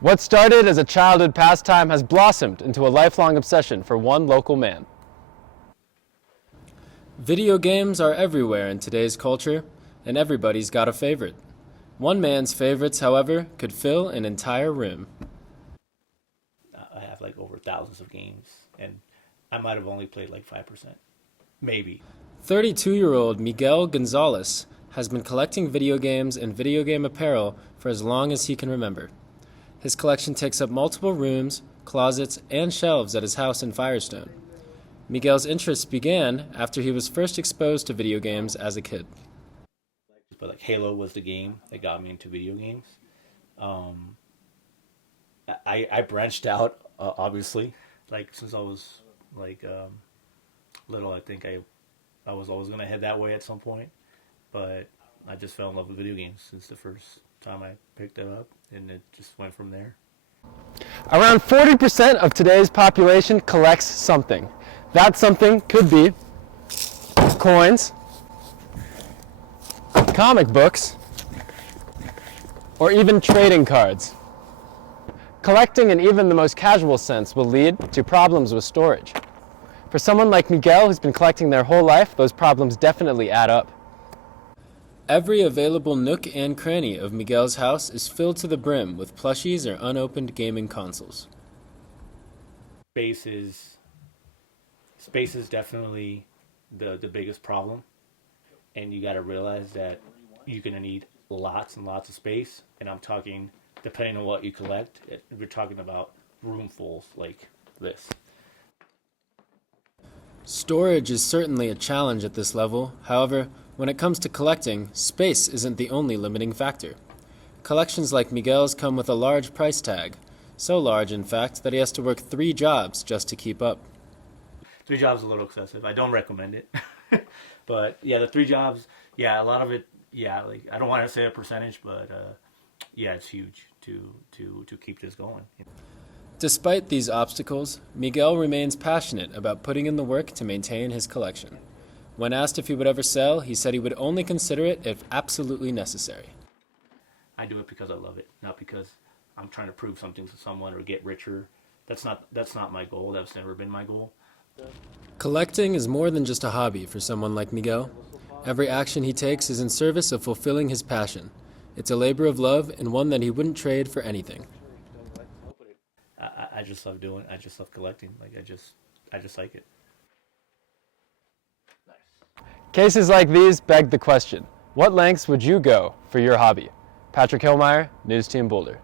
What started as a childhood pastime has blossomed into a lifelong obsession for one local man. Video games are everywhere in today's culture, and everybody's got a favorite. One man's favorites, however, could fill an entire room. I have like over thousands of games, and I might have only played like 5%. Maybe. 32-year-old Miguel Gonzalez has been collecting video games and video game apparel for as long as he can remember. His collection takes up multiple rooms, closets, and shelves at his house in Firestone. Miguel's interests began after he was first exposed to video games as a kid. But like Halo was the game that got me into video games. I branched out, obviously. Like since I was like little, I think I was always gonna head that way at some point. But I just fell in love with video games since the first time I picked it up, and it just went from there. Around 40% of today's population collects something. That something could be coins, comic books, or even trading cards. Collecting in even the most casual sense will lead to problems with storage. For someone like Miguel who's been collecting their whole life, those problems definitely add up. Every available nook and cranny of Miguel's house is filled to the brim with plushies or unopened gaming consoles. Space is definitely the biggest problem, and you got to realize that you're going to need lots and lots of space, and I'm talking, depending on what you collect, we're talking about roomfuls like this. Storage is certainly a challenge at this level. However, when it comes to collecting, space isn't the only limiting factor. Collections like Miguel's come with a large price tag, so large in fact that he has to work 3 jobs just to keep up. 3 jobs is a little excessive. I don't recommend it. But yeah, the 3 jobs, yeah, a lot of it, yeah, like I don't want to say a percentage, but yeah, it's huge to keep this going. Despite these obstacles, Miguel remains passionate about putting in the work to maintain his collection. When asked if he would ever sell, he said he would only consider it if absolutely necessary. I do it because I love it, not because I'm trying to prove something to someone or get richer. That's not my goal. That's never been my goal. Collecting is more than just a hobby for someone like Miguel. Every action he takes is in service of fulfilling his passion. It's a labor of love and one that he wouldn't trade for anything. I just love doing it. I just love collecting. Like I just like it. Cases like these beg the question, what lengths would you go for your hobby? Patrick Hillmeyer, News Team Boulder.